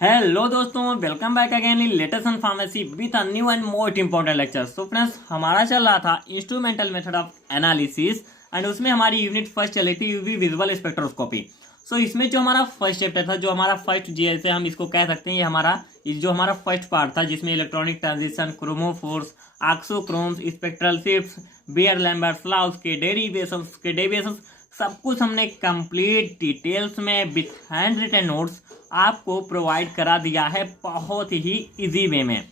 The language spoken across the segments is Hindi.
हेलो दोस्तों, welcome back again in latest in pharmacy with a new and most important lecture. So friends, हमारा चल रहा था instrumental method of analysis and उसमें हमारी यूनिट फर्स्ट चल रही थी यूवी विजुअल स्पेक्ट्रोस्कोपी। सो इसमें जो हमारा फर्स्ट चैप्टर था, जो हमारा फर्स्ट जैसे हम इसको कह सकते हैं, ये जो हमारा फर्स्ट पार्ट था जिसमें electronic transition, chromophores, auxochromes, spectral shifts, Beer Lambert laws के डेरिवेशंस सब कुछ हमने कंप्लीट डिटेल्स में विथ हैंड रिटन नोट्स आपको प्रोवाइड करा दिया है बहुत ही इजी वे में।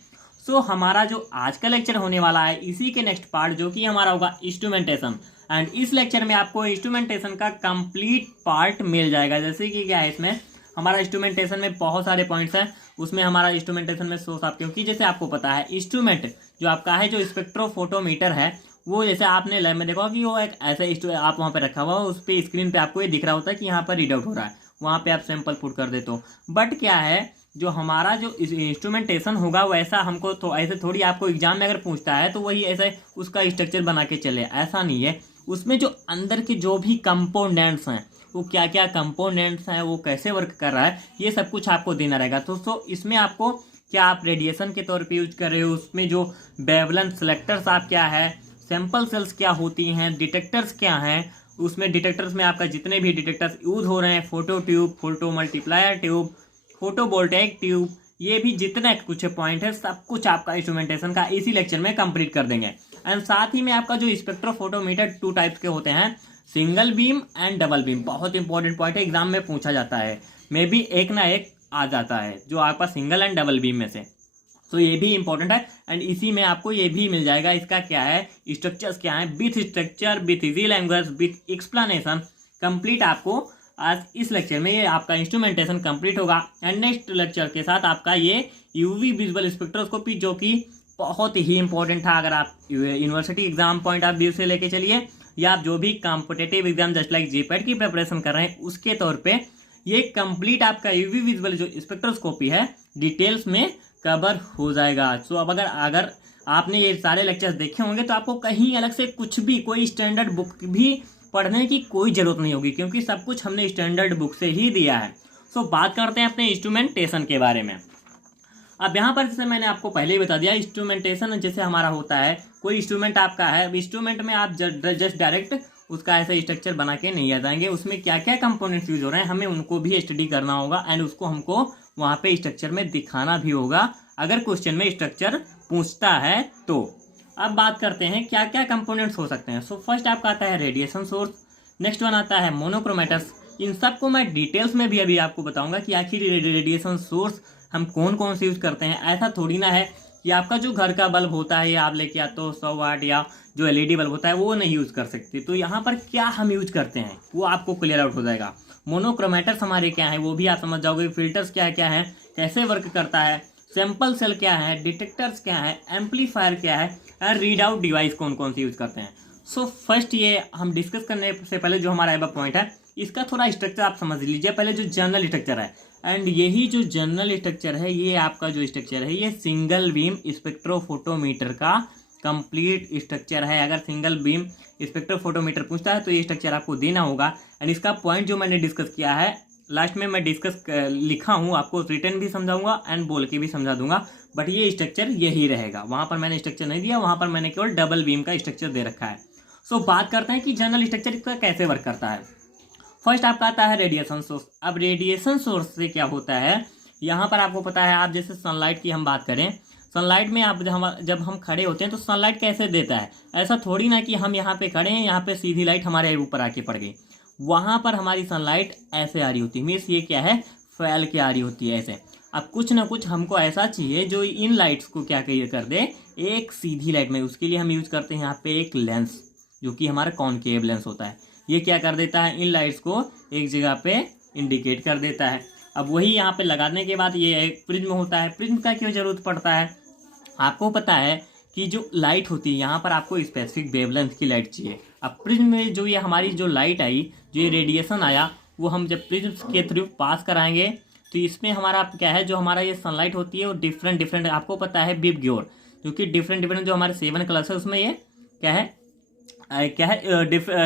सो हमारा जो आज का लेक्चर होने वाला है इसी के नेक्स्ट पार्ट जो कि हमारा होगा इंस्ट्रूमेंटेशन। एंड इस लेक्चर में आपको इंस्ट्रूमेंटेशन का कंप्लीट पार्ट मिल जाएगा। जैसे कि क्या है, इसमें हमारा इंस्ट्रूमेंटेशन में बहुत सारे पॉइंट्स हैं। उसमें हमारा इंस्ट्रूमेंटेशन में सोर्स आप, क्योंकि जैसे आपको पता है इंस्ट्रूमेंट जो आपका है, जो स्पेक्ट्रोफोटोमीटर है, वो जैसे आपने लैब में देखा कि वो एक ऐसे आप वहाँ पे रखा हुआ, उस पर स्क्रीन पे आपको ये दिख रहा होता है कि यहाँ पर रीड आउट हो रहा है, वहाँ पे आप सैंपल पुट कर देते हो। बट क्या है, जो हमारा जो इंस्ट्रूमेंटेशन होगा वैसा हमको तो ऐसे थोड़ी आपको एग्जाम में अगर पूछता है तो वही ऐसे उसका स्ट्रक्चर बना के चले, ऐसा नहीं है। उसमें जो अंदर के जो भी कंपोनेंट्स हैं, वो क्या क्या कंपोनेंट्स हैं, वो कैसे वर्क कर रहा है, ये सब कुछ आपको देना रहेगा। तो इसमें आपको क्या आप रेडिएशन के तौर पे यूज कर रहे हो, उसमें जो वेवलेंथ सेलेक्टर्स आप क्या है, सैंपल सेल्स क्या होती हैं, डिटेक्टर्स क्या हैं, उसमें डिटेक्टर्स में आपका जितने भी डिटेक्टर्स यूज हो रहे हैं, photo tube, photo multiplier tube, photo voltaic tube, ये भी जितना कुछ पॉइंट है सब कुछ आपका इंस्ट्रूमेंटेशन का इसी लेक्चर में कंप्लीट कर देंगे। एंड साथ ही में आपका जो स्पेक्ट्रोफोटोमीटर 2 टाइप्स के होते हैं, single beam and double beam. बहुत इंपॉर्टेंट पॉइंट है, एग्जाम में पूछा जाता है, मे बी एक ना एक आ जाता है जो आपका सिंगल एंड डबल बीम में से। तो ये भी इंपॉर्टेंट है। एंड इसी में आपको ये भी मिल जाएगा, इसका क्या है, स्ट्रक्चर्स क्या है, with structure, with easy language, with explanation complete आपको आज इस लेक्चर में ये आपका इंस्ट्रूमेंटेशन कंप्लीट होगा। एंड नेक्स्ट लेक्चर के साथ आपका ये यूवी विजुअल स्पेक्ट्रोस्कोपी, जो कि बहुत ही इंपॉर्टेंट था। अगर आप university exam point of view से लेके चलिए, या आप जो भी competitive exam just like GPAT की प्रिपरेशन कर रहे हैं उसके तौर पे, ये कंप्लीट आपका यूवी विजुअल जो स्पेक्ट्रोस्कोपी है डिटेल्स में कवर हो जाएगा। सो अब अगर आपने ये सारे लेक्चर्स देखे होंगे तो आपको कहीं अलग से कुछ भी, कोई स्टैंडर्ड बुक भी पढ़ने की कोई जरूरत नहीं होगी, क्योंकि सब कुछ हमने स्टैंडर्ड बुक से ही दिया है। सो बात करते हैं अपने इंस्ट्रूमेंटेशन के बारे में। अब यहाँ पर जैसे मैंने आपको पहले ही बता दिया, इंस्ट्रूमेंटेशन जैसे हमारा होता है, कोई इंस्ट्रूमेंट आपका है, इंस्ट्रूमेंट में आप जस्ट डायरेक्ट उसका ऐसा स्ट्रक्चर बना के नहीं आ जाएंगे, उसमें क्या क्या कंपोनेंट्स यूज हो रहे हैं हमें उनको भी स्टडी करना होगा। एंड उसको हमको वहाँ पे स्ट्रक्चर में दिखाना भी होगा अगर क्वेश्चन में स्ट्रक्चर पूछता है तो। अब बात करते हैं क्या क्या कंपोनेंट्स हो सकते हैं। सो फर्स्ट आपका आता है रेडिएशन सोर्स, नेक्स्ट वन आता है मोनोक्रोमेटस। इन सबको मैं डिटेल्स में भी अभी आपको बताऊंगा कि आखिर रेडिएशन सोर्स हम कौन कौन से यूज करते हैं। ऐसा थोड़ी ना है कि आपका जो घर का बल्ब होता है या आप लेके आते हो 100 वाट या जो एलईडी बल्ब होता है वो नहीं यूज कर सकते। तो यहाँ पर क्या हम यूज करते हैं वो आपको क्लियर आउट हो जाएगा। मोनोक्रोमेटर्स हमारे क्या है वो भी आप समझ जाओगे, फिल्टर्स क्या क्या है, कैसे वर्क करता है, सैंपल सेल क्या है, डिटेक्टर्स क्या है, एम्पलीफायर क्या है, और रीड आउट डिवाइस कौन कौन से यूज करते हैं। सो फर्स्ट ये हम डिस्कस करने से पहले जो हमारा एबव पॉइंट है इसका थोड़ा स्ट्रक्चर आप समझ लीजिए पहले, जो जनरल स्ट्रक्चर है। एंड यही जो जनरल स्ट्रक्चर है, ये आपका जो स्ट्रक्चर है, ये सिंगल बीम स्पेक्ट्रोफोटोमीटर का कंप्लीट स्ट्रक्चर है। अगर सिंगल बीम स्पेक्ट्रोफोटोमीटर पूछता है तो ये स्ट्रक्चर आपको देना होगा। एंड इसका पॉइंट जो मैंने डिस्कस किया है लास्ट में मैं डिस्कस लिखा हूँ, आपको रिटर्न भी समझाऊंगा एंड बोल के भी समझा दूंगा, बट ये स्ट्रक्चर यही रहेगा। वहां पर मैंने स्ट्रक्चर नहीं दिया, वहां पर मैंने केवल डबल बीम का स्ट्रक्चर दे रखा है। सो बात करते हैं कि जनरल स्ट्रक्चर का कैसे वर्क करता है। फर्स्ट आपका आता है रेडिएशन सोर्स। अब रेडिएशन सोर्स से क्या होता है, यहाँ पर आपको पता है, आप जैसे सनलाइट की हम बात करें, सनलाइट में आप जब हम खड़े होते हैं तो सनलाइट कैसे देता है, ऐसा थोड़ी ना कि हम यहाँ पे खड़े हैं, यहाँ पे सीधी लाइट हमारे ऊपर आके पड़ गई, वहां पर हमारी सनलाइट ऐसे आ रही होती है, मीन्स ये क्या है, फैल के आ रही होती है ऐसे। अब कुछ ना कुछ हमको ऐसा चाहिए जो इन लाइट्स को क्या कर दे, एक सीधी लाइट में। उसके लिए हम यूज करते हैं यहाँ पे एक लेंस, जो कि हमारा कॉनकेव लेंस होता है। ये क्या कर देता है, इन लाइट्स को एक जगह पे इंडिकेट कर देता है। अब वही यहाँ पे लगाने के बाद ये एक प्रिज्म होता है। प्रिज्म का क्यों जरूरत पड़ता है, आपको पता है कि जो लाइट होती है यहाँ पर आपको स्पेसिफिक वेवलेंथ की लाइट चाहिए। अब प्रिज्म में जो ये हमारी जो लाइट आई, जो ये रेडिएशन आया, वो हम जब प्रिज्म के थ्रू पास कराएंगे तो इसमें हमारा क्या है, जो हमारा ये सनलाइट होती है वो डिफरेंट आपको पता है बिब ग्योर, जो कि डिफरेंट जो हमारे 7 कलर्स है उसमें ये क्या है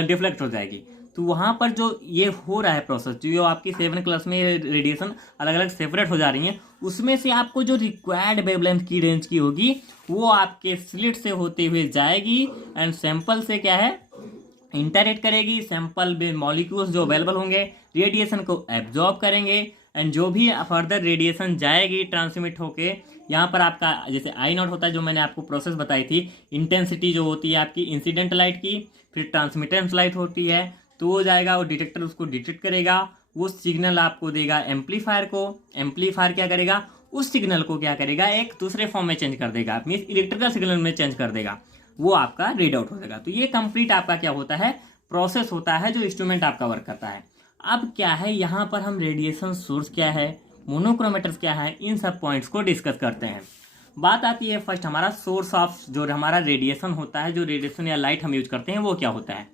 डिफ्लेक्ट हो जाएगी। तो वहाँ पर जो ये हो रहा है प्रोसेस, जो आपकी 7 क्लास में रेडिएशन अलग अलग सेपरेट हो जा रही हैं, उसमें से आपको जो रिक्वायर्ड वेवलेंथ की रेंज की होगी वो आपके स्लिट से होते हुए जाएगी एंड सैंपल से क्या है इंटरेक्ट करेगी। सैंपल में मॉलिक्यूल्स जो अवेलेबल होंगे रेडिएशन को एब्जॉर्ब करेंगे एंड जो भी फर्दर रेडिएशन जाएगी ट्रांसमिट होके यहाँ पर आपका जैसे आई नॉट होता है, जो मैंने आपको प्रोसेस बताई थी, इंटेंसिटी जो होती है आपकी इंसिडेंट लाइट की, फिर ट्रांसमिटेंस लाइट होती है, तो वो जाएगा और डिटेक्टर उसको डिटेक्ट करेगा, वो सिग्नल आपको देगा एम्पलीफायर को। एम्पलीफायर क्या करेगा, उस सिग्नल को क्या करेगा एक दूसरे फॉर्म में चेंज कर देगा, मीन्स इलेक्ट्रिकल सिग्नल में चेंज कर देगा, वो आपका रीड आउट हो जाएगा। तो ये कंप्लीट आपका क्या होता है प्रोसेस होता है जो इंस्ट्रूमेंट आपका वर्क करता है। अब क्या है यहाँ पर हम रेडिएशन सोर्स क्या है, मोनोक्रोमेटर्स क्या है, इन सब पॉइंट्स को डिस्कस करते हैं। बात आती है फर्स्ट हमारा सोर्स ऑफ जो हमारा रेडिएशन होता है, जो रेडिएशन या लाइट हम यूज करते हैं वो क्या होता है।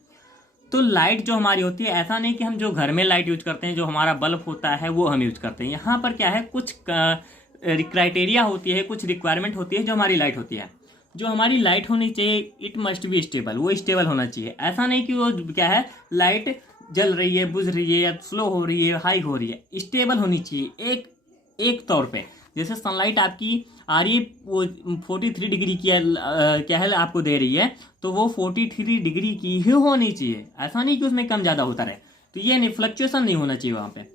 तो लाइट जो हमारी होती है, ऐसा नहीं कि हम जो घर में लाइट यूज करते हैं, जो हमारा बल्ब होता है वो हम यूज करते हैं। यहाँ पर क्या है कुछ क्राइटेरिया होती है, कुछ रिक्वायरमेंट होती है जो हमारी लाइट होती है। जो हमारी लाइट होनी चाहिए इट मस्ट बी स्टेबल, वो स्टेबल होना चाहिए। ऐसा नहीं कि वो क्या है लाइट जल रही है, बुझ रही है या स्लो हो रही है, हाई हो रही है, स्टेबल होनी चाहिए एक तौर पे। जैसे सनलाइट आपकी आ रही है वो 43 डिग्री की क्या है आपको दे रही है, तो वो 43 डिग्री की ही होनी चाहिए। ऐसा नहीं कि उसमें कम ज़्यादा होता रहे, तो ये नहीं फ्लक्चुएशन नहीं होना चाहिए वहाँ पे।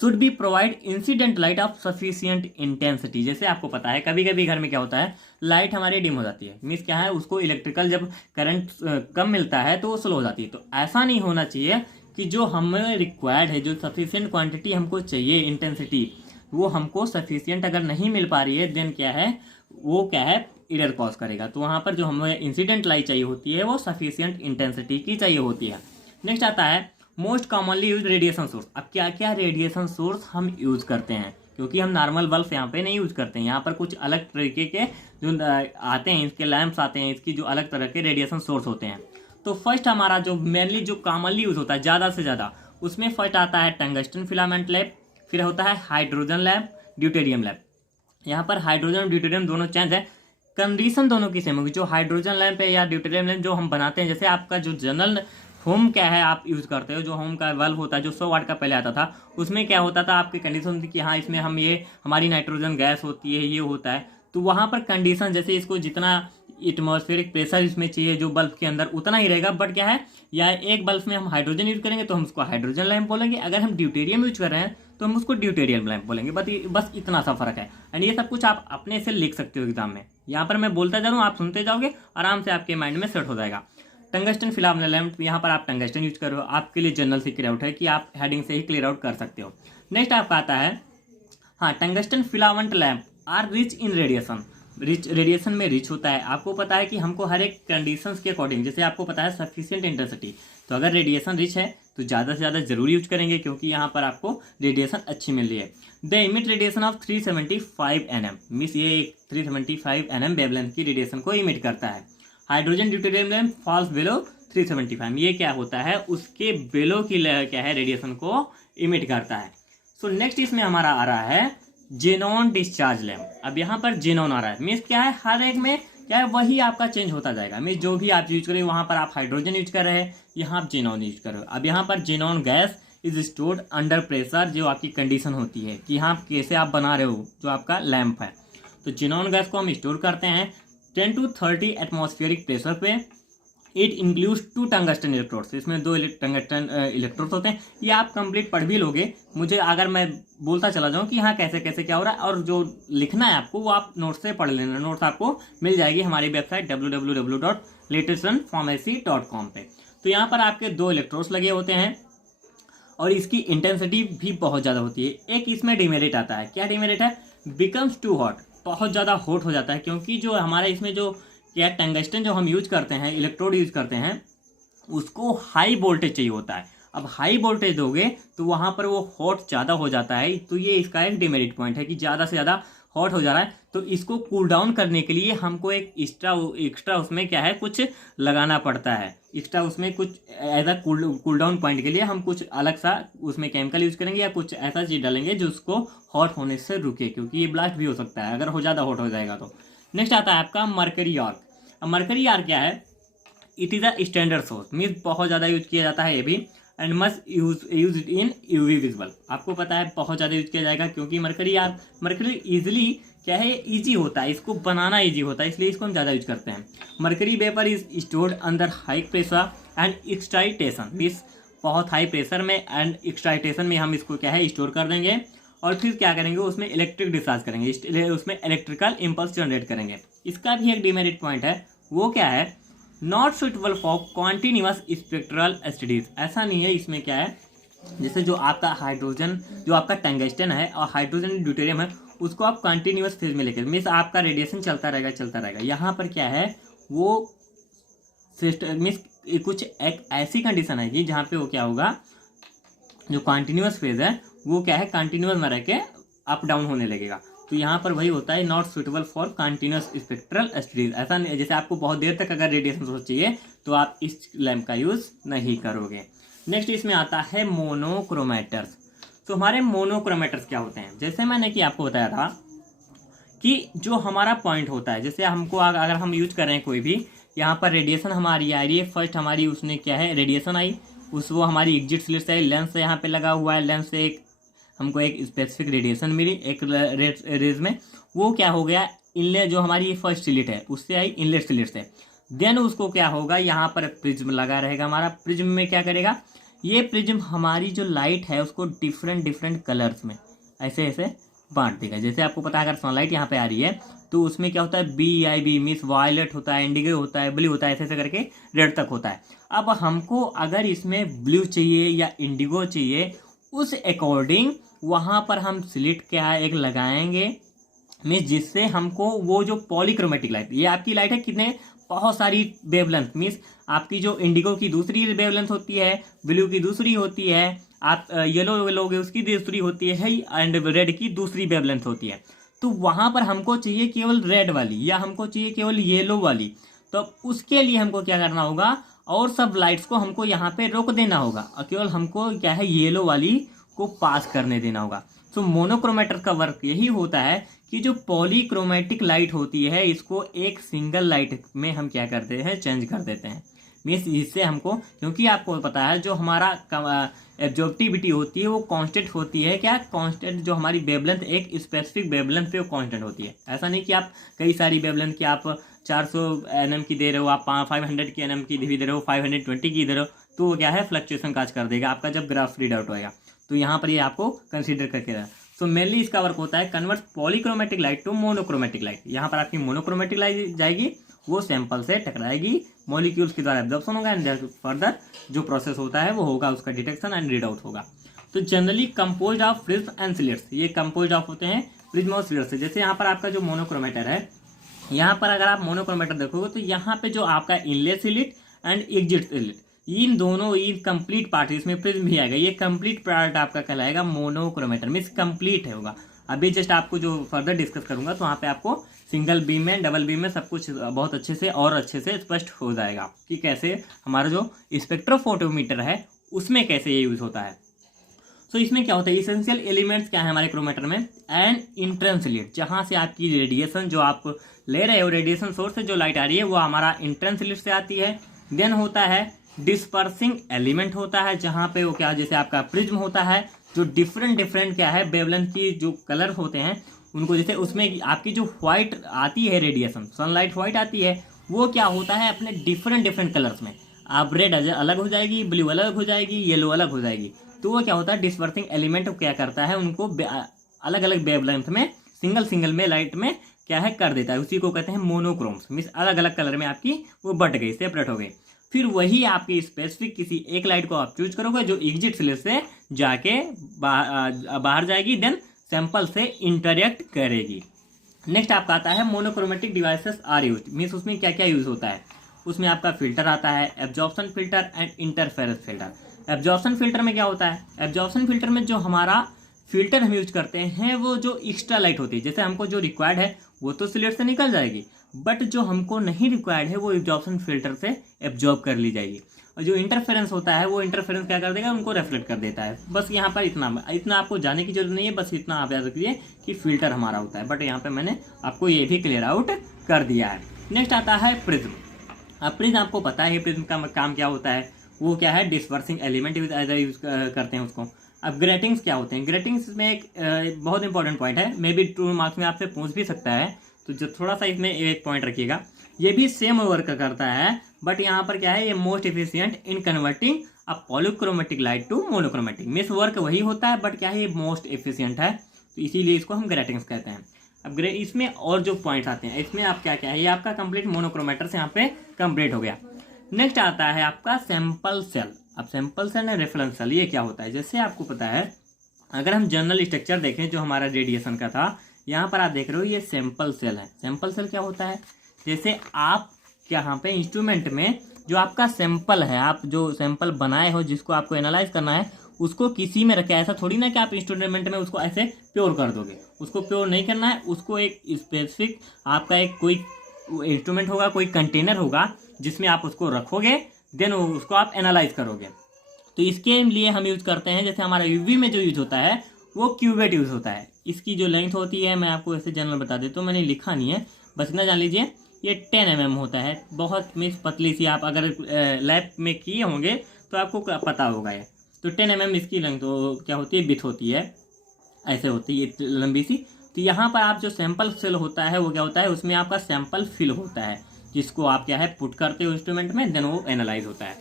Should be provide incident light of sufficient intensity. जैसे आपको पता है कभी कभी घर में क्या होता है लाइट हमारी डिम हो जाती है, मीन्स क्या है उसको इलेक्ट्रिकल जब करंट कम मिलता है तो वो स्लो हो जाती है। तो ऐसा नहीं होना चाहिए कि जो हमें रिक्वायर्ड है, जो सफिशियंट क्वांटिटी हमको चाहिए इंटेंसिटी, वो हमको सफिशियंट अगर नहीं मिल पा रही है देन क्या है वो क्या है एरर कॉज करेगा। तो वहाँ पर जो हमें इंसिडेंट लाइट चाहिए होती है वो सफिशियंट इंटेंसिटी की चाहिए होती है। नेक्स्ट आता है most commonly use radiation source. अब क्या क्या रेडिएशन सोर्स हम यूज करते हैं, क्योंकि हम नॉर्मल बल्ब यहाँ पे नहीं यूज करते हैं, यहाँ पर कुछ अलग तरीके के जो आते हैं, इसके लैंप्स आते हैं, इसकी जो अलग तरह के रेडिएशन सोर्स होते हैं। तो फर्स्ट हमारा जो मेनली जो कॉमनली यूज होता है ज़्यादा से ज़्यादा, उसमें फर्स्ट आता है टंगस्टन फिलामेंट लैंप, फिर होता है हाइड्रोजन लैंप, ड्यूटेरियम लैंप। यहाँ पर हाइड्रोजन और ड्यूटेरियम दोनों चेंज है, कंडीशन दोनों की सेम होगी। जो हाइड्रोजन लैंप है या ड्यूटेरियम लैंप जो हम बनाते हैं, जैसे आपका जो जनरल होम क्या है आप यूज़ करते हो, जो होम का बल्ब होता है जो 100 वाट का पहले आता था, उसमें क्या होता था आपकी कंडीशन थी कि हाँ इसमें हम ये हमारी नाइट्रोजन गैस होती है, ये होता है। तो वहाँ पर कंडीशन जैसे इसको जितना एटमॉस्फेरिक प्रेशर इसमें चाहिए जो बल्ब के अंदर उतना ही रहेगा, बट क्या है या एक बल्ब में हम हाइड्रोजन यूज करेंगे तो हम उसको हाइड्रोजन लैंप बोलेंगे, अगर हम ड्यूटेरियम यूज कर रहे हैं तो हम उसको ड्यूटेरियम लैंप बोलेंगे। बस इतना सा फर्क है। एंड ये सब कुछ आप अपने से लिख सकते हो एग्जाम में, यहाँ पर मैं बोलता जा रहा हूँ आप सुनते जाओगे, आराम से आपके माइंड में सेट हो जाएगा। टंगस्टन फिलामेंट लैंप, यहाँ पर आप टंगस्टन यूज करो, आपके लिए जनरल से क्लियर आउट है कि आप हेडिंग से ही क्लियर आउट कर सकते हो। नेक्स्ट आपका आता है हाँ tungsten filament lamp are rich in radiation. Radiation में रिच होता है। आपको पता है कि हमको हर एक कंडीशंस के अकॉर्डिंग, जैसे आपको पता है सफिशिएंट इंटेंसिटी, तो अगर रेडिएशन रिच है तो ज़्यादा से ज़्यादा जरूर यूज करेंगे, क्योंकि यहाँ पर आपको रेडिएशन अच्छी मिल रही है। The emit radiation of 375 nm, means ये 375 nm वेवलेंथ की रेडिएशन को इमिट करता है। Hydrogen deuterium lamp falls below 375, ये क्या होता है उसके बेलो की क्या है रेडिएशन को इमिट करता है। सो नेक्स्ट इसमें हमारा आ रहा है जेनॉन डिस्चार्ज लैंप। अब यहाँ पर जेनॉन आ रहा है, मीन्स क्या है हर एक में क्या है वही आपका चेंज होता जाएगा, मीन्स जो भी आप यूज करें वहाँ पर आप हाइड्रोजन यूज कर रहे हैं, यहाँ आप जेनॉन यूज कर रहे हो। अब यहाँ पर xenon gas is stored under pressure, जो आपकी कंडीशन होती है कि यहाँ कैसे आप बना रहे हो जो आपका लैंप है, तो जेनॉन गैस को हम स्टोर करते हैं 10 to 30 एटमॉस्फेरिक प्रेशर पे। इट इंक्लूड्स 2 टंगस्टन इलेक्ट्रोड्स, इसमें 2 टंगस्टन इलेक्ट्रोड्स होते हैं। ये आप कंप्लीट पढ़ भी लोगे, मुझे अगर मैं बोलता चला जाऊँ कि हाँ कैसे कैसे क्या हो रहा है, और जो लिखना है आपको वो आप नोट्स से पढ़ लेना। नोट्स आपको मिल जाएगी हमारी वेबसाइट www.latestpharmacy.com पे। तो यहाँ पर आपके 2 इलेक्ट्रोड्स लगे होते हैं और इसकी इंटेंसिटी भी बहुत ज़्यादा होती है। एक इसमें डिमेरिट आता है, क्या डिमेरिट है, बिकम्स टू हॉट, बहुत ज़्यादा हॉट हो जाता है, क्योंकि जो हमारा इसमें जो क्या टंगस्टन जो हम यूज करते हैं, इलेक्ट्रोड यूज करते हैं, उसको हाई वोल्टेज चाहिए होता है। अब हाई वोल्टेज दोगे तो वहाँ पर वो हॉट ज़्यादा हो जाता है, तो ये इसका एक डिमेरिट पॉइंट है कि ज़्यादा से ज़्यादा हॉट हो जा रहा है। तो इसको कूल डाउन करने के लिए हमको एक एक्स्ट्रा उसमें क्या है कुछ लगाना पड़ता है, एक्स्ट्रा उसमें कुछ as a cool down point के लिए हम कुछ अलग सा उसमें केमिकल यूज करेंगे या कुछ ऐसा चीज़ डालेंगे जो उसको हॉट होने से रुके, क्योंकि ये ब्लास्ट भी हो सकता है अगर ज़्यादा हॉट हो जाएगा तो। नेक्स्ट आता है आपका मरकरी आर्क। अब मरकरी आर्क क्या है, it is a standard source, means बहुत ज़्यादा यूज किया जाता है ये भी, and must use in UV visual. आपको पता है बहुत ज़्यादा यूज किया जाएगा क्योंकि मरकरी ईजिली क्या है, ईजी होता है, इसको बनाना ईजी होता है, इसलिए इसको हम ज़्यादा यूज करते हैं। Mercury vapour is stored under high pressure and excitation, means बहुत हाई प्रेशर में एंड एक्सटाइटेशन में हम इसको क्या है स्टोर कर देंगे, और फिर क्या करेंगे उसमें इलेक्ट्रिक डिस्चार्ज करेंगे, उसमें इलेक्ट्रिकल इम्पल्स जनरेट करेंगे। इसका भी एक डिमेरिट पॉइंट है, वो क्या है, not suitable for continuous spectral studies. ऐसा नहीं है, इसमें क्या है, जैसे जो आपका हाइड्रोजन, जो आपका टंगस्टन है और हाइड्रोजन ड्यूटेरियम है, उसको आप कंटिन्यूअस फेज में लेकर, मीन्स आपका रेडिएशन चलता रहेगा। यहाँ पर क्या है, वो मीन्स कुछ एक ऐसी कंडीशन आएगी जहाँ पे वो क्या होगा, जो कंटिन्यूअस फेज है वो क्या है, कंटिन्यूअस में रह के अप डाउन होने लगेगा। तो यहाँ पर वही होता है, not suitable for continuous spectral studies. ऐसा नहीं, जैसे आपको बहुत देर तक अगर रेडिएशन सोर्स चाहिए तो आप इस लैम्प का यूज़ नहीं करोगे। नेक्स्ट इसमें आता है मोनोक्रोमेटर्स। तो हमारे मोनोक्रोमेटर्स क्या होते हैं, जैसे मैंने कि आपको बताया था कि जो हमारा पॉइंट होता है, जैसे हमको अगर हम यूज कर रहे हैं कोई भी, यहाँ पर रेडिएशन हमारी आ रही है, फर्स्ट हमारी उसने क्या है रेडिएशन आई, वो हमारी एग्जिट स्लिट से लेंस यहाँ पे लगा हुआ है, लेंस से हमको एक स्पेसिफिक रेडिएशन मिली एक रेज में, वो क्या हो गया, इनलेट जो हमारी फर्स्ट स्लिट है उससे आई इनलेट स्लिट से, देन उसको क्या होगा, यहाँ पर प्रिज्म लगा रहेगा हमारा, प्रिज्म में क्या करेगा, ये प्रिज्म हमारी जो लाइट है उसको डिफरेंट कलर्स में ऐसे ऐसे बांट देगा। जैसे आपको पता है अगर सनलाइट यहाँ पे आ रही है तो उसमें क्या होता है, BIB मीन्स वायलेट होता है, इंडिगो होता है, ब्लू होता है, ऐसे ऐसे करके रेड तक होता है। अब हमको अगर इसमें ब्लू चाहिए या इंडिगो चाहिए, उस अकॉर्डिंग वहाँ पर हम स्लिट क्या है एक लगाएंगे, मीन्स जिससे हमको वो जो पॉलीक्रोमेटिक लाइट, ये आपकी लाइट है कितने बहुत सारी वेवलेंथ, मीन्स आपकी जो इंडिगो की दूसरी वेवलेंथ होती है, ब्लू की दूसरी होती है, आप येलो लोगे उसकी दूसरी होती है, एंड रेड की दूसरी वेवलेंथ होती है। तो वहाँ पर हमको चाहिए केवल रेड वाली या हमको चाहिए केवल येलो वाली, तो उसके लिए हमको क्या करना होगा, और सब लाइट्स को हमको यहाँ पे रोक देना होगा और केवल हमको क्या है येलो वाली को पास करने देना होगा। तो मोनोक्रोमेटर का वर्क यही होता है कि जो पॉलीक्रोमेटिक लाइट होती है इसको एक सिंगल लाइट में हम क्या करते हैं, चेंज कर देते हैं, मीन्स इससे हमको, क्योंकि आपको पता है जो हमारा एब्जॉर्प्टिविटी होती है वो कांस्टेंट होती है, क्या कांस्टेंट, जो हमारी वेवलेंथ एक स्पेसिफिक वेवलेंथ पे वो कांस्टेंट होती है। ऐसा नहीं कि आप कई सारी वेवलेंथ की आप 400 nm की दे रहे हो, आप 500 की nm की भी दे रहे हो, 520 की दे रहे हो, तो वो क्या है फ्लक्चुएशन काज कर देगा आपका जब ग्राफ रीड आउट होएगा। तो यहाँ पर ये आपको कंसिडर करके रहा। सो मेनली इसका वर्क होता है convert polychromatic light to monochromatic light. यहाँ पर आपकी मोनोक्रोमेटिक लाइट जाएगी, वो सैंपल से टकराएगी, मॉलिक्यूल्स के द्वारा एब्जॉर्प्शन होगा, एंड फर्दर जो प्रोसेस होता है वो होगा उसका डिटेक्शन एंड रीड आउट होगा। तो generally compose of prism and slits, ये कंपोज ऑफ होते हैं प्रिज्म और स्लिट्स से। जैसे यहाँ पर आपका जो मोनोक्रोमेटर है, यहाँ पर अगर आप मोनोक्रोमेटर देखोगे तो यहाँ पे जो आपका inlet slit and exit slit, इन दोनों इन कंप्लीट पार्ट, इसमें प्रिज्म भी आएगा, ये कंप्लीट पार्ट आपका कहलाएगा मोनोक्रोमेटर, मीन्स कंप्लीट होगा। अभी जस्ट आपको जो फर्दर डिस्कस करूंगा तो वहाँ पे आपको सिंगल बीम में डबल बीम में सब कुछ बहुत अच्छे से और अच्छे से स्पष्ट हो जाएगा कि कैसे हमारा जो स्पेक्ट्रोफोटोमीटर है उसमें कैसे ये यूज होता है। सो इसमें क्या होता है, इसेंशियल एलिमेंट्स क्या है हमारे क्रोमेटर में, एंड इंट्रेंस स्लिट, जहाँ से आपकी रेडिएशन जो आप ले रहे हो, रेडिएशन सोर्स से जो लाइट आ रही है वो हमारा इंट्रेंस स्लिट से आती है। देन होता है डिस्पर्सिंग एलिमेंट होता है, जहाँ पे वो क्या, जैसे आपका प्रिज्म होता है जो डिफरेंट क्या है वेवलेंथ की जो कलर होते हैं उनको, जैसे उसमें आपकी जो व्हाइट आती है रेडिएशन, सनलाइट व्हाइट आती है, वो क्या होता है अपने डिफरेंट कलर्स में, आप रेड अलग हो जाएगी, ब्लू अलग हो जाएगी, येलो अलग हो जाएगी। तो वो क्या होता है डिस्पर्सिंग एलिमेंट क्या करता है, उनको अलग अलग वेवलेंथ में सिंगल में लाइट में क्या है कर देता है, उसी को कहते हैं मोनोक्रोम्स, मीन्स अलग अलग कलर में आपकी वो बट गई, सेपरेट हो गई। फिर वही आपकी स्पेसिफिक किसी एक लाइट को आप चूज करोगे जो एग्जिट स्लिट से जाके बाहर जाएगी, देन सैंपल से इंटरेक्ट करेगी। नेक्स्ट आपका आता है monochromatic devices are use, means उसमें क्या क्या यूज होता है, उसमें आपका फिल्टर आता है, absorption filter and interference filter. Absorption filter में क्या होता है, एब्जॉर्प्शन फिल्टर में जो हमारा फिल्टर हम यूज करते हैं वो जो एक्स्ट्रा लाइट होती है, जैसे हमको जो रिक्वायर्ड है वो तो स्लिट से निकल जाएगी, बट जो हमको नहीं रिक्वायर्ड है वो एब्जॉर्प्शन फिल्टर से एब्जॉर्ब कर ली जाएगी। और जो इंटरफेरेंस होता है वो इंटरफेरेंस क्या कर देगा, उनको रिफ्लेक्ट कर देता है। बस यहाँ पर इतना आपको जाने की जरूरत नहीं है, बस इतना आप याद रखिए कि फिल्टर हमारा होता है, बट यहाँ पे मैंने आपको ये भी क्लियर आउट कर दिया है। नेक्स्ट आता है प्रिज्म। अब प्रिज्म आपको पता है प्रिज्म का काम क्या होता है, वो क्या है, डिस्पर्सिंग एलिमेंट यूज करते हैं उसको। अब ग्रेटिंग्स क्या होते हैं, ग्रेटिंग्स में एक बहुत इंपॉर्टेंट पॉइंट है, मे बी 2 मार्क्स में आपसे पूछ भी सकता है, तो जो थोड़ा सा इसमें एक पॉइंट रखिएगा। ये भी सेम वर्क करता है, बट यहाँ पर क्या है, ये most efficient in converting a polychromatic light to monochromatic. मिस वर्क वही होता है, बट क्या है, ये मोस्ट एफिशिएंट है, तो इसीलिए इसको हम ग्रेटिंग्स कहते हैं। अब इसमें और जो पॉइंट्स आते हैं, इसमें आप क्या क्या है, ये आपका कंप्लीट मोनोक्रोमेटर से यहाँ पे कंप्लीट हो गया। नेक्स्ट आता है आपका सैंपल सेल। अब सैंपल सेल और रेफरेंस सेल, ये क्या होता है, जैसे आपको पता है, अगर हम जनरल स्ट्रक्चर देखें जो हमारा रेडिएशन का था, यहाँ पर आप देख रहे हो ये सैंपल सेल है। सैंपल सेल क्या होता है, जैसे आप यहाँ पे इंस्ट्रूमेंट में जो आपका सैंपल है, आप जो सैंपल बनाए हो जिसको आपको एनालाइज करना है, उसको किसी में रखे। ऐसा थोड़ी ना कि आप इंस्ट्रूमेंट में उसको ऐसे प्योर कर दोगे, उसको प्योर नहीं करना है, उसको एक स्पेसिफिक आपका एक कोई इंस्ट्रूमेंट होगा, कोई कंटेनर होगा जिसमें आप उसको रखोगे, देन उसको आप एनालाइज करोगे। तो इसके लिए हम यूज करते हैं, जैसे हमारा यूवी में जो यूज होता है वो क्यूवेट यूज होता है। इसकी जो लेंथ होती है, मैं आपको ऐसे जनरल बता देता हूँ, मैंने लिखा नहीं है, बस इतना जान लीजिए, ये 10 mm होता है, बहुत मिस पतली सी। आप अगर लैब में किए होंगे तो आपको पता होगा ये। तो 10 mm इसकी लेंथ तो क्या होती है, विड्थ होती है, ऐसे होती है लंबी सी। तो यहाँ पर आप जो सैंपल सेल होता है वो क्या होता है, उसमें आपका सैंपल फिल होता है, जिसको आप क्या है पुट करते हो इंस्ट्रूमेंट में, देन वो एनालाइज होता है।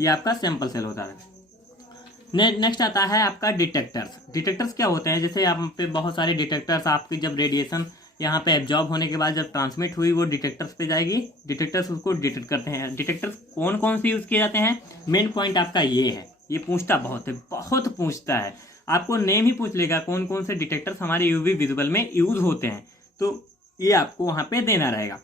ये आपका सैंपल सेल होता है। नेक्स्ट आता है आपका डिटेक्टर्स। डिटेक्टर्स क्या होते हैं, जैसे यहाँ पे बहुत सारे डिटेक्टर्स, आपकी जब रेडिएशन यहाँ पे एब्जॉर्ब होने के बाद जब ट्रांसमिट हुई वो डिटेक्टर्स पे जाएगी, डिटेक्टर्स उसको डिटेक्ट करते हैं। डिटेक्टर्स कौन कौन से यूज़ किए जाते हैं, मेन पॉइंट आपका ये है, ये पूछता बहुत है, बहुत पूछता है, आपको नेम ही पूछ लेगा कौन कौन से डिटेक्टर्स हमारे यूवी विजुअल में यूज होते हैं, तो ये आपको वहाँ पे देना रहेगा।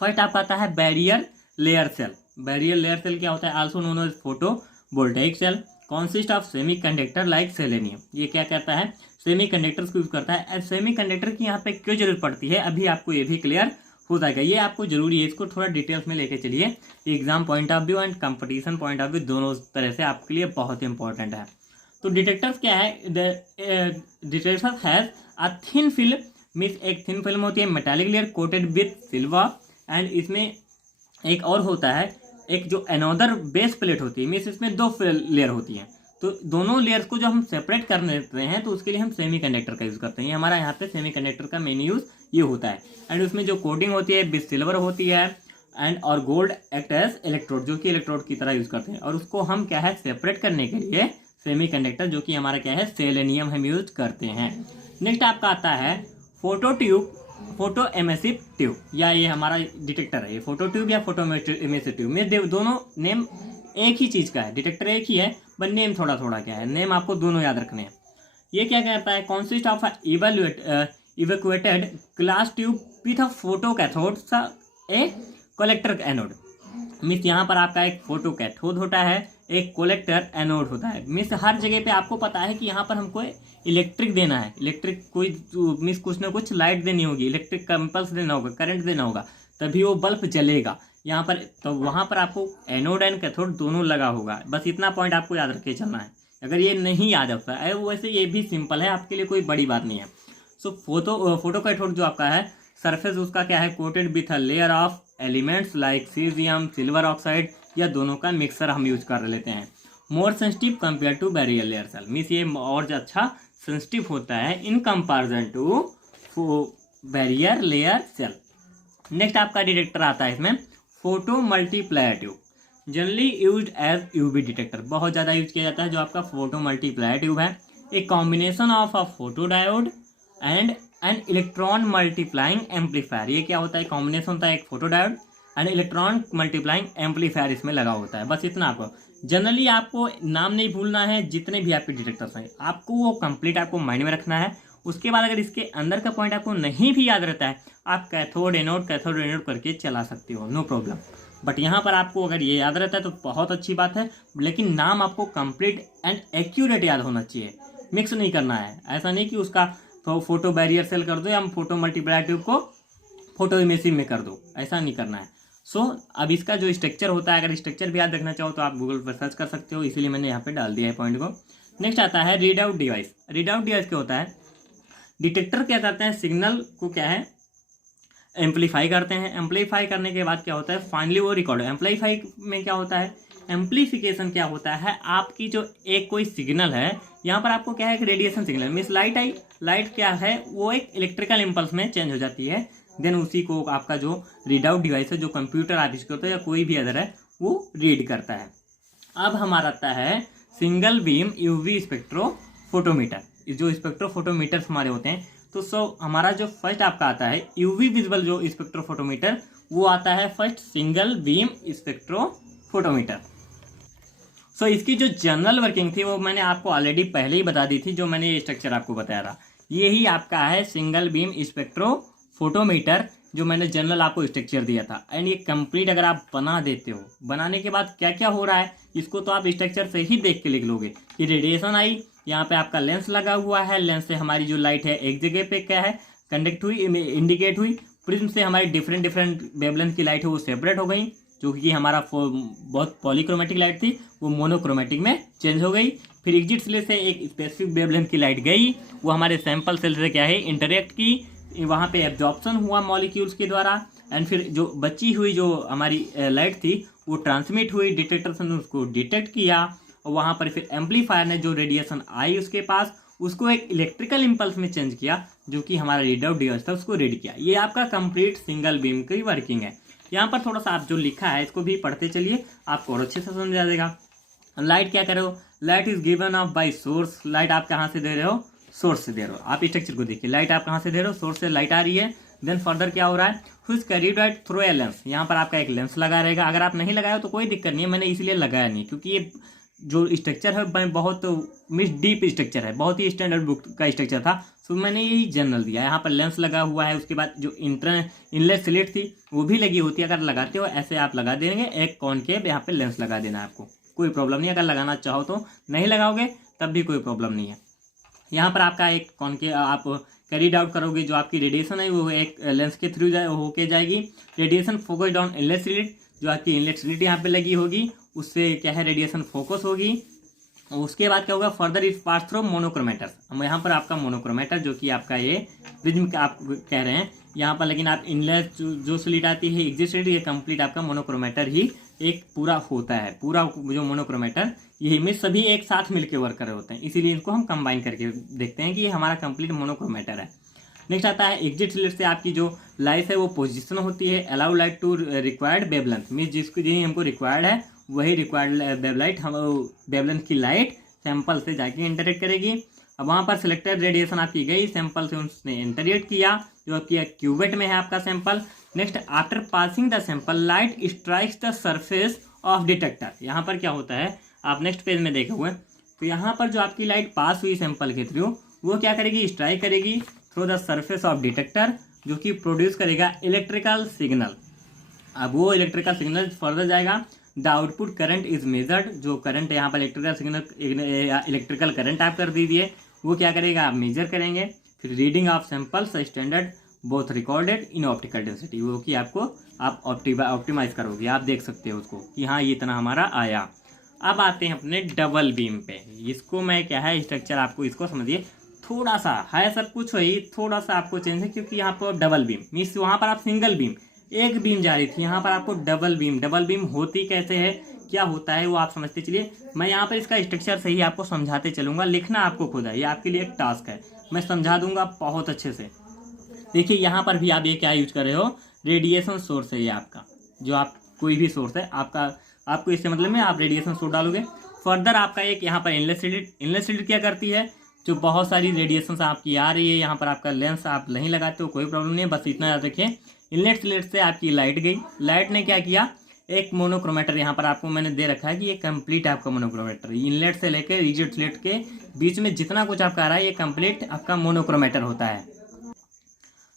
फर्स्ट आपका आता है barrier layer cell. Barrier layer cell क्या होता है, also known as photovoltaic cell, consist of semiconductor like selenium. ये क्या कहता है, सेमी कंडक्टर्स को यूज करता है। सेमी कंडक्टर की यहाँ पे क्यों जरूरत पड़ती है, अभी आपको ये भी क्लियर हो जाएगा, ये आपको जरूरी है, इसको थोड़ा डिटेल्स में लेके चलिए। Exam point of view and competition point of view दोनों तरह से आपके लिए बहुत इंपॉर्टेंट है। तो डिटेक्टर्स क्या है, detectors has a thin film, means एक थिन फिल्म होती है, metallic layer coated with silver, and इसमें एक और होता है, एक जो अनदर बेस प्लेट होती है, मीन्स इसमें 2 लेयर होती हैं, तो दोनों लेयर्स को जो हम सेपरेट कर देते हैं तो उसके लिए हम सेमी कंडक्टर का यूज़ करते हैं। ये हमारा यहाँ पे सेमी कंडक्टर का मेन यूज़ ये होता है। एंड उसमें जो कोटिंग होती है विथ सिल्वर होती है, एंड और गोल्ड एक्ट एज इलेक्ट्रोड, जो कि इलेक्ट्रोड की तरह यूज़ करते हैं, और उसको हम क्या है सेपरेट करने के लिए सेमी कंडक्टर, जो कि हमारा क्या है सेलेनियम, हम यूज करते हैं। नेक्स्ट आपका आता है photo tube, photo emissive tube, या ये हमारा डिटेक्टर है, ये फोटो ट्यूब या फोटो एमिसिव ट्यूब में दोनों नेम एक ही चीज़ का है, डिटेक्टर एक ही है, बट नेम थोड़ा थोड़ा क्या है, नेम आपको दोनों याद रखने हैं। ये क्या कहता है, consist of evacuated glass tube with a photo cathode A collector anode. Means यहाँ पर आपका एक फोटो कैथोड होता है, एक कलेक्टर एनोड होता है। मीन्स हर जगह पे आपको पता है कि यहाँ पर हमको इलेक्ट्रिक देना है, इलेक्ट्रिक कोई मीन्स कुछ ना कुछ लाइट देनी होगी, इलेक्ट्रिक कंपल्स देना होगा, करंट देना होगा, तभी वो बल्ब जलेगा यहाँ पर। तो वहाँ पर आपको एनोड एंड कैथोड दोनों लगा होगा, बस इतना पॉइंट आपको याद रख के चलना है। अगर ये नहीं याद होता है, वैसे ये भी सिंपल है, आपके लिए कोई बड़ी बात नहीं है। सो फोटो कैथोड जो आपका है, सरफेस उसका क्या है, coated with a layer of elements like caesium, silver oxide, या दोनों का मिक्सर हम यूज कर लेते हैं। More sensitive compare to barrier layer cell, means ये और अच्छा सेंसिटिव होता है in comparison to barrier layer cell. Next आपका डिटेक्टर आता है इसमें photomultiplier tube, generally used as UV detector, बहुत ज़्यादा यूज किया जाता है जो आपका फोटो मल्टीप्लायर ट्यूब है। एक combination of a photo diode and an electron multiplying amplifier. ये क्या होता है, कॉम्बिनेशन होता है एक photo diode and electron multiplying amplifier इसमें लगा होता है। बस इतना आपको जनरली आपको नाम नहीं भूलना है, जितने भी आपके डिटेक्टर्स हैं आपको वो कंप्लीट आपको माइंड में रखना है। उसके बाद अगर इसके अंदर का पॉइंट आपको नहीं भी याद रहता है, आप कैथोड एनोड करके चला सकते हो, नो प्रॉब्लम। बट यहाँ पर आपको अगर ये याद रहता है तो बहुत अच्छी बात है, लेकिन नाम आपको कंप्लीट एंड एक्यूरेट याद होना चाहिए, मिक्स नहीं करना है। ऐसा नहीं कि उसका तो फोटो बैरियर सेल कर दो या हम फोटो मल्टीप्लायर ट्यूब को फोटो इमेजिंग में कर दो, ऐसा नहीं करना है। अब इसका जो स्ट्रक्चर होता है, अगर स्ट्रक्चर भी याद रखना चाहो तो आप गूगल पर सर्च कर सकते हो, इसीलिए मैंने यहाँ पे डाल दिया है पॉइंट को। नेक्स्ट आता है read out device. Read out device क्या होता है, डिटेक्टर क्या करते हैं, सिग्नल को क्या है एम्पलीफाई करते हैं। एम्पलीफाई करने के बाद क्या होता है, फाइनली वो रिकॉर्ड। एम्पलीफाई में क्या होता है, एम्पलीफिकेशन क्या होता है, आपकी जो एक कोई सिग्नल है, यहाँ पर आपको क्या है, एक रेडिएशन सिग्नल मीन्स लाइट आई, लाइट क्या है वो एक इलेक्ट्रिकल इम्पल्स में चेंज हो जाती है। देन उसी को आपका जो रीड आउट डिवाइस है, जो कंप्यूटर आप यूज करते हो या कोई भी अदर है, वो रीड करता है। अब हमारा आता है सिंगल बीम यूवी स्पेक्ट्रोफोटोमीटर। जो स्पेक्ट्रोफोटोमीटर्स हमारे होते हैं, तो हमारा जो फर्स्ट आपका आता है यूवी विजिबल जो स्पेक्ट्रोफोटोमीटर, वो आता है फर्स्ट सिंगल बीम स्पेक्ट्रोफोटोमीटर। इसकी जो जनरल वर्किंग थी वो मैंने आपको ऑलरेडी पहले ही बता दी थी, जो मैंने ये स्ट्रक्चर आपको बताया था। यही आपका है सिंगल बीम स्पेक्ट्रोफोटोमीटर, जो मैंने जनरल आपको स्ट्रक्चर दिया था। एंड ये कंप्लीट अगर आप बना देते हो, बनाने के बाद क्या क्या हो रहा है इसको तो आप स्ट्रक्चर से ही देख के लिख लोगे कि रेडिएशन आई, यहाँ पे आपका लेंस लगा हुआ है, लेंस से हमारी जो लाइट है एक जगह पे क्या है कंडक्ट हुई, इंडिकेट हुई। प्रिज्म से हमारी डिफरेंट डिफरेंट वेवलेंथ की लाइट है वो सेपरेट हो गई, जो कि हमारा बहुत पॉलीक्रोमेटिक लाइट थी वो मोनोक्रोमेटिक में चेंज हो गई। फिर एग्जिट स्लिट से एक स्पेसिफिक वेवलेंथ की लाइट गई, वो हमारे सैंपल सेल से क्या है इंटरेक्ट की, वहाँ पे एब्जॉर्प्शन हुआ मॉलिक्यूल्स के द्वारा। एंड फिर जो बची हुई जो हमारी लाइट थी वो ट्रांसमिट हुई, डिटेक्टर ने उसको डिटेक्ट किया, और वहाँ पर फिर एम्पलीफायर ने जो रेडिएशन आई उसके पास उसको एक इलेक्ट्रिकल इम्पल्स में चेंज किया, जो कि हमारा रीड आउट डिवाइस था उसको रीड किया। ये आपका कंप्लीट सिंगल बीम की वर्किंग है। यहाँ पर थोड़ा सा आप जो लिखा है इसको भी पढ़ते चलिए, आपको और अच्छे से समझ आ जाएगा। लाइट क्या कर रहे हो, light is given off by source. Light आप कहाँ से दे रहे हो, सोर्स से दे रहे हो। आप स्ट्रक्चर को देखिए, लाइट आप कहाँ से दे रहे हो, सोर्स से लाइट आ रही है। देन फर्दर क्या हो रहा है, whose carried light through a lens. यहाँ पर आपका एक लेंस लगा रहेगा। अगर आप नहीं लगाए हो तो कोई दिक्कत नहीं है, मैंने इसलिए लगाया नहीं क्योंकि ये जो स्ट्रक्चर है बहुत मिस डीप स्ट्रक्चर है, बहुत ही स्टैंडर्ड बुक का स्ट्रक्चर था, सो मैंने यही जनरल दिया। यहाँ पर लेंस लगा हुआ है, उसके बाद जो इनलेट स्लिट थी वो भी लगी होती है। अगर लगाते हो ऐसे आप लगा देंगे, एक कॉनकेव यहाँ पे लेंस लगा देना है आपको, कोई प्रॉब्लम नहीं। अगर लगाना चाहो तो, नहीं लगाओगे तब भी कोई प्रॉब्लम नहीं है। यहाँ पर आपका एक कॉनकेव आप कैरीड आउट करोगे, जो आपकी रेडिएशन है वो एक लेंस के थ्रू होके जाएगी। Radiation focused on inlet slit, जो आपकी इनलेट स्लिट यहाँ पे लगी होगी उससे क्या है रेडिएशन फोकस होगी। उसके बाद क्या होगा, further is pass through monochromator. हम यहाँ पर आपका मोनोक्रोमेटर जो कि आपका ये प्रिज्म का आप कह रहे हैं यहाँ पर, लेकिन आप इनलेट जो स्लिट आती है एग्जिट स्लिट, ये कंप्लीट आपका मोनोक्रोमेटर ही एक पूरा होता है। पूरा जो मोनोक्रोमेटर यही में सभी एक साथ मिलकर वर्क कर रहे होते हैं, इसीलिए इनको हम कंबाइन करके देखते हैं कि ये हमारा कंप्लीट मोनोक्रोमेटर है। नेक्स्ट आता है एग्जिट स्लिट से आपकी जो लाइट है वो पोजिशन होती है। Allow light to required wavelength, means जिसको जो हमको रिक्वायर्ड है वही रिक्वायर्ड वेवलाइट हम वेवलेंथ की लाइट सैंपल से जाके इंटरेक्ट करेगी। अब वहाँ पर सिलेक्टेड रेडिएशन आपकी गई, सैंपल से उसने इंटरेक्ट किया, जो आपकी क्यूबेट में है आपका sample. Next after passing the sample light strikes the surface of detector. यहाँ पर क्या होता है, आप नेक्स्ट पेज में देखे हुए, तो यहाँ पर जो आपकी लाइट पास हुई सैंपल के थ्रू वो क्या करेगी, स्ट्राइक करेगी through the surface of detector, जो कि प्रोड्यूस करेगा इलेक्ट्रिकल सिग्नल। अब वो इलेक्ट्रिकल सिग्नल फर्दर जाएगा, the output current is measured. जो करंट यहाँ पर इलेक्ट्रिकल सिग्नल इलेक्ट्रिकल करंट आप कर दीजिए, वो क्या करेगा, आप मेजर करेंगे। फिर reading of samples standard both recorded in optical density, वो कि आपको आप ऑप्टिमाइज करोगे, आप देख सकते हो उसको कि हाँ ये इतना हमारा आया। अब आते हैं अपने डबल बीम पे। इसको मैं क्या है स्ट्रक्चर आपको इसको समझिए, थोड़ा सा है सब कुछ वही, थोड़ा सा आपको चेंज है क्योंकि यहाँ पर डबल बीम मीन्स वहाँ पर आप सिंगल बीम एक बीम जा रही थी, यहाँ पर आपको डबल बीम होती कैसे है, क्या होता है वो आप समझते चलिए। मैं यहाँ पर इसका स्ट्रक्चर सही आपको समझाते चलूंगा, लिखना आपको खुद है, ये आपके लिए एक टास्क है, मैं समझा दूंगा बहुत अच्छे से। देखिए यहाँ पर भी आप ये क्या यूज कर रहे हो, रेडिएशन सोर्स है ये आपका, जो आप कोई भी सोर्स है आपका, आपको इससे मतलब में आप रेडिएशन सोर्स डालोगे। फर्दर आपका एक यहाँ पर इनलेट स्लिट क्या करती है, जो बहुत सारी रेडिएशन आपकी आ रही है, यहाँ पर आपका लेंस आप नहीं लगाते हो कोई प्रॉब्लम नहीं है, बस इतना याद रखिए। इनलेट स्लिट से आपकी लाइट गई, लाइट ने क्या किया, एक मोनोक्रोमेटर यहाँ पर आपको मैंने दे रखा है कि ये कंप्लीट आपका मोनोक्रोमेटर, इनलेट से लेकर एग्जिट स्लिट के बीच में जितना कुछ आपका आ रहा है ये कंप्लीट आपका मोनोक्रोमेटर होता है।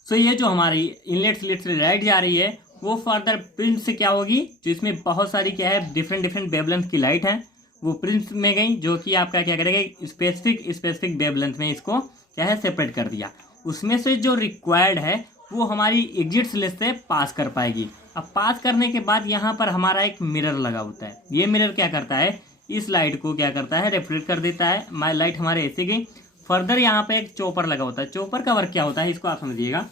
सो ये जो हमारी इनलेट स्लिट से लाइट जा रही है वो फर्दर प्रिज्म से क्या होगी, जो इसमें बहुत सारी क्या है डिफरेंट वेवलेंथ की लाइट है, वो प्रिज्म में गई, जो कि आपका क्या करेगा स्पेसिफिक वेवलेंथ में इसको क्या है सेपरेट कर दिया। उसमें से जो रिक्वायर्ड है वो हमारी एग्जिट स्लिट से पास कर पाएगी। अब पास करने के बाद यहाँ पर हमारा एक मिरर लगा होता है, ये मिरर क्या करता है, इस लाइट को क्या करता है रिफ्लेक्ट कर देता है। लाइट हमारे ऐसे गई, फर्दर यहाँ पे एक चॉपर लगा होता है। चॉपर का वर्क क्या होता है इसको आप समझिएगा।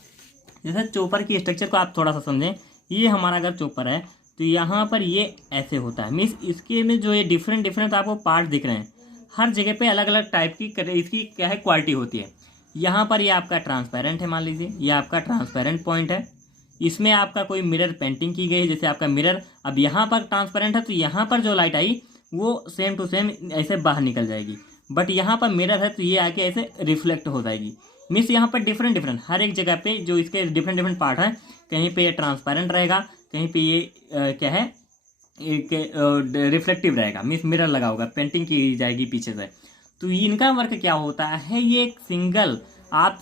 जैसे चॉपर की स्ट्रक्चर को आप थोड़ा सा समझें, ये हमारा अगर चॉपर है तो यहाँ पर ये ऐसे होता है, मीन्स इसके में जो ये डिफरेंट डिफरेंट आपको पार्ट दिख रहे हैं, हर जगह पे अलग अलग टाइप की इसकी क्या है क्वालिटी होती है। यहाँ पर ये आपका ट्रांसपेरेंट है, मान लीजिए ये आपका ट्रांसपेरेंट पॉइंट है, इसमें आपका कोई मिरर पेंटिंग की गई है, जैसे आपका मिरर अब यहाँ पर ट्रांसपेरेंट है तो यहाँ पर जो लाइट आई वो सेम टू सेम ऐसे बाहर निकल जाएगी, बट यहाँ पर मिरर है तो ये आके ऐसे रिफ्लेक्ट हो जाएगी। मीन्स यहाँ पर डिफरेंट डिफरेंट हर एक जगह पे जो इसके डिफरेंट डिफरेंट पार्ट हैं, कहीं पे ये ट्रांसपेरेंट रहेगा, कहीं पे ये क्या है एक रिफ्लेक्टिव रहेगा, मीन्स मिरर लगा होगा, पेंटिंग की जाएगी पीछे से। तो इनका वर्क क्या होता है, ये एक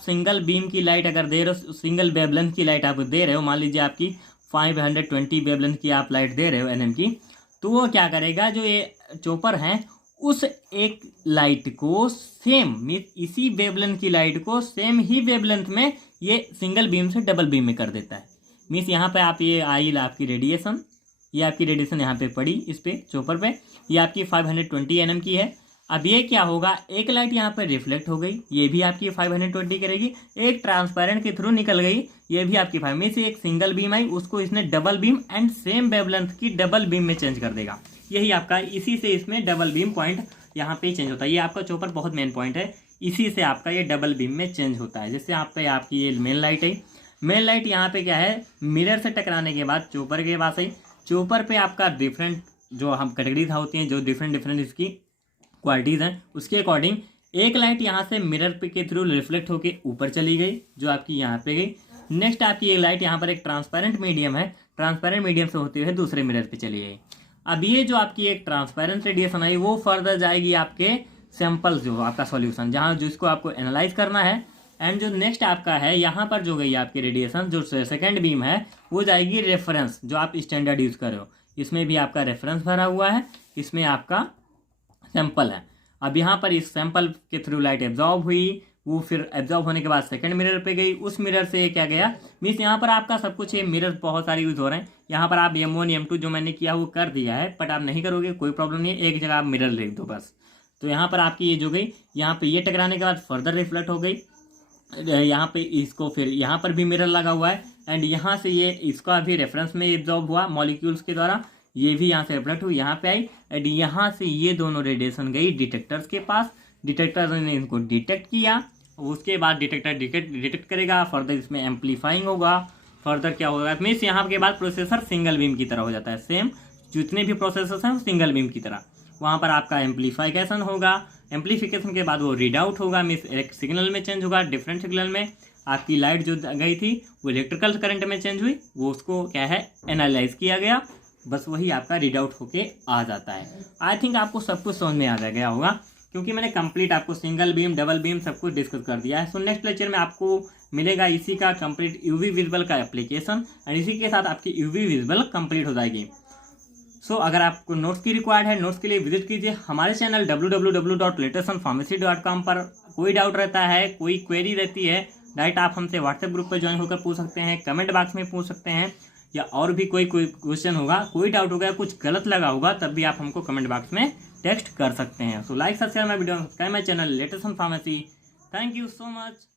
सिंगल बीम की लाइट अगर दे रहे हो, सिंगल वेवलेंथ की लाइट आप दे रहे हो, मान लीजिए आपकी 520 वेवलेंथ की आप लाइट दे रहे हो NM की, तो वो क्या करेगा, जो ये चॉपर हैं उस एक लाइट को सेम मीन्स इसी वेवलेंथ की लाइट को सेम ही वेवलेंथ में ये सिंगल बीम से डबल बीम में कर देता है। मीन्स यहाँ पे आप ये आई आपकी रेडिएशन, ये आपकी रेडिएशन यहाँ पे पड़ी इस पे चॉपर पे, ये आपकी 520 NM की है। अब ये क्या होगा, एक लाइट यहाँ पे रिफ्लेक्ट हो गई, ये भी आपकी 520 करेगी, एक ट्रांसपेरेंट के थ्रू निकल गई, ये भी आपकी 5 में से एक सिंगल बीम आई, उसको इसने double beam and same wavelength की डबल बीम में चेंज कर देगा। यही आपका, इसी से इसमें डबल बीम पॉइंट यहाँ पे चेंज होता है। ये आपका चॉपर बहुत मेन पॉइंट है, इसी से आपका ये डबल बीम में चेंज होता है। जैसे आपकी ये मेन लाइट है, मेन लाइट यहाँ पे क्या है, मिरर से टकराने के बाद चॉपर के पास आई, चॉपर पे आपका डिफरेंट जो हम कैटेगरीज होती हैं, जो डिफरेंट इसकी क्वालिटीज़ हैं, उसके अकॉर्डिंग एक लाइट यहाँ से मिरर पे के थ्रू रिफ्लेक्ट होके ऊपर चली गई, जो आपकी यहाँ पे गई। नेक्स्ट आपकी एक लाइट यहाँ पर एक ट्रांसपेरेंट मीडियम है, ट्रांसपेरेंट मीडियम से होते हुए दूसरे मिरर पे चली गई। अब ये जो आपकी एक ट्रांसपेरेंट रेडिएशन आई वो फर्दर जाएगी आपके सैंपल जो आपका सॉल्यूशन, जहाँ जिसको आपको एनालाइज करना है। एंड जो नेक्स्ट आपका है यहाँ पर जो गई आपकी रेडिएशन, जो सेकंड बीम है वो जाएगी रेफरेंस, जो आप स्टैंडर्ड यूज़ कर रहे हो, इसमें भी आपका रेफरेंस भरा हुआ है, इसमें आपका सैंपल है। अब यहाँ पर इस सैंपल के थ्रू लाइट एब्जॉर्ब हुई, वो फिर एब्जॉर्ब होने के बाद सेकंड मिरर पे गई, उस मिरर से क्या गया, मीन्स यहाँ पर आपका सब कुछ ये मिरर बहुत सारे यूज़ हो रहे हैं। यहाँ पर आप M1 M2 जो मैंने किया वो कर दिया है, बट आप नहीं करोगे कोई प्रॉब्लम नहीं है, एक जगह आप मिरर लिख दो बस। तो यहाँ पर आपकी ये जो गई, यहाँ पे ये टकराने के बाद फर्दर रिफ्लेक्ट हो गई, यहाँ पे इसको फिर यहाँ पर भी मिरर लगा हुआ है, एंड यहाँ से ये इसका भी रेफरेंस में एब्जॉर्ब हुआ मॉलिक्यूल्स के द्वारा, ये भी यहाँ से रिफ्लेक्ट हुई, यहाँ पे आई, एंड यहाँ से ये दोनों रेडिएशन गई डिटेक्टर्स के पास, डिटेक्टर्स ने इनको डिटेक्ट किया, उसके बाद डिटेक्टर डिटेक्ट करेगा, फर्दर इसमें एम्पलीफाइंग होगा, फर्दर क्या होगा, मीन्स यहाँ के बाद प्रोसेसर सिंगल बीम की तरह हो जाता है, सेम जितने भी प्रोसेसर्स हैं सिंगल बीम की तरह। वहाँ पर आपका एम्पलीफिकेशन होगा, एम्पलीफिकेशन के बाद वो रीड आउट होगा, मीन्स एक सिग्नल में चेंज होगा, डिफरेंट सिग्नल में। आपकी लाइट जो गई थी वो इलेक्ट्रिकल करंट में चेंज हुई, वो उसको क्या है एनालाइज किया गया, बस वही आपका रीड आउट होके आ जाता है। आई थिंक आपको सब कुछ समझ में आ गया होगा, क्योंकि मैंने कंप्लीट आपको सिंगल बीम डबल बीम सब कुछ डिस्कस कर दिया है। सो नेक्स्ट लेक्चर में आपको मिलेगा इसी का कंप्लीट यूवी विजुअल का एप्लीकेशन, एंड इसी के साथ आपकी यूवी विजुअल कंप्लीट हो जाएगी। सो अगर आपको नोट्स की रिक्वायर्ड है, नोट्स के लिए विजिट कीजिए हमारे चैनल www.latestonpharmacy.com पर। कोई डाउट रहता है, कोई क्वेरी रहती है, डायरेक्ट आप हमसे व्हाट्सएप ग्रुप पर ज्वाइन होकर पूछ सकते हैं, कमेंट बॉक्स में पूछ सकते हैं, या और भी कोई क्वेश्चन होगा, कोई डाउट होगा, कुछ गलत लगा होगा, तब भी आप हमको कमेंट बॉक्स में टेक्स्ट कर सकते हैं। So like subscribe my video, subscribe my channel latest on pharmacy. Thank you so much.